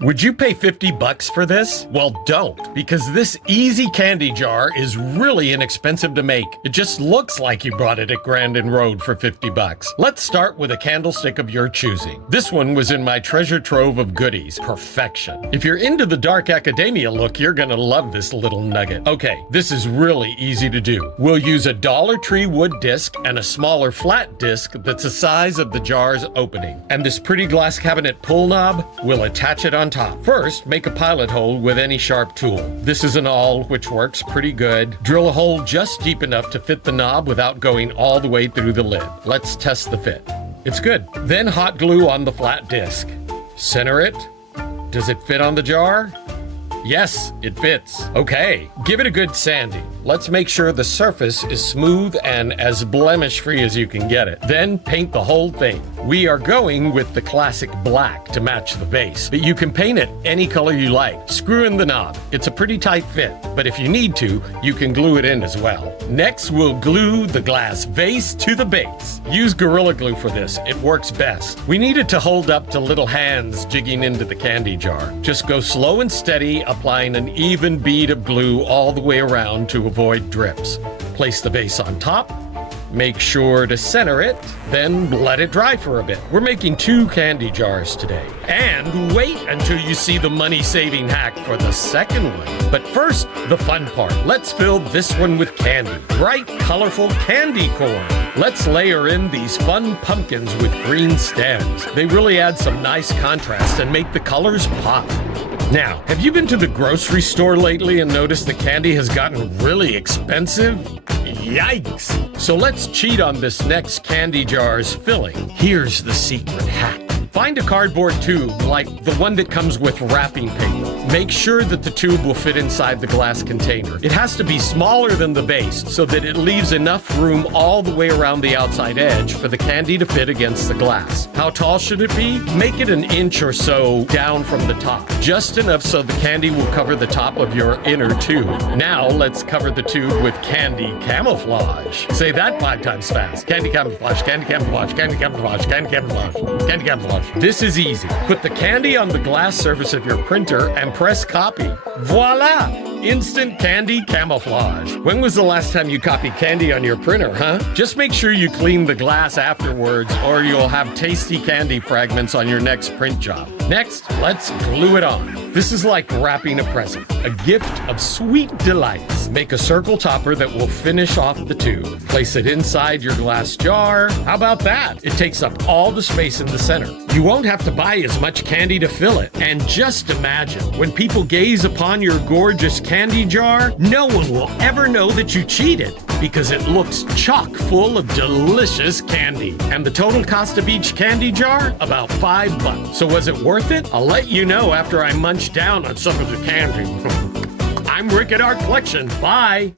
Would you pay 50 bucks for this? Well, don't, because this easy candy jar is really inexpensive to make. It just looks like you bought it at Grandin Road for 50 bucks. Let's start with a candlestick of your choosing. This one was in my treasure trove of goodies. Perfection. If you're into the dark academia look, you're gonna love this little nugget. Okay, this is really easy to do. We'll use a Dollar Tree wood disc and a smaller flat disc that's the size of the jar's opening. And this pretty glass cabinet pull knob, we'll attach it on top. First, make a pilot hole with any sharp tool. This is an awl, which works pretty good. Drill a hole just deep enough to fit the knob without going all the way through the lid. Let's test the fit. It's good. Then hot glue on the flat disc. Center it. Does it fit on the jar? Yes, it fits. Okay, give it a good sanding. Let's make sure the surface is smooth and as blemish-free as you can get it. Then paint the whole thing. We are going with the classic black to match the base, but you can paint it any color you like. Screw in the knob. It's a pretty tight fit, but if you need to, you can glue it in as well. Next, we'll glue the glass vase to the base. Use Gorilla Glue for this. It works best. We need it to hold up to little hands jigging into the candy jar. Just go slow and steady, applying an even bead of glue all the way around to avoid drips. Place the vase on top. Make sure to center it, then let it dry for a bit. We're making 2 candy jars today. And wait until you see the money-saving hack for the second one. But first, the fun part. Let's fill this one with candy. Bright, colorful candy corn. Let's layer in these fun pumpkins with green stems. They really add some nice contrast and make the colors pop. Now, have you been to the grocery store lately and noticed the candy has gotten really expensive? Yikes! So let's cheat on this next candy jar's filling. Here's the secret hack. Find a cardboard tube like the one that comes with wrapping paper. Make sure that the tube will fit inside the glass container. It has to be smaller than the base so that it leaves enough room all the way around the outside edge for the candy to fit against the glass. How tall should it be? Make it an inch or so down from the top. Just enough so the candy will cover the top of your inner tube. Now let's cover the tube with candy camouflage. Say that 5 times fast. Candy camouflage, candy camouflage, candy camouflage, candy camouflage, candy camouflage. This is easy. Put the candy on the glass surface of your printer and press copy. Voila! Instant candy camouflage. When was the last time you copied candy on your printer, huh? Just make sure you clean the glass afterwards or you'll have tasty candy fragments on your next print job. Next, let's glue it on. This is like wrapping a present, a gift of sweet delights. Make a circle topper that will finish off the tube. Place it inside your glass jar. How about that? It takes up all the space in the center. You won't have to buy as much candy to fill it. And just imagine, when people gaze upon your gorgeous candy jar, no one will ever know that you cheated because it looks chock full of delicious candy. And the total cost of each candy jar? About 5 bucks. So was it worth it? I'll let you know after I munch down on some of the candy. I'm Rick at Art Collection. Bye.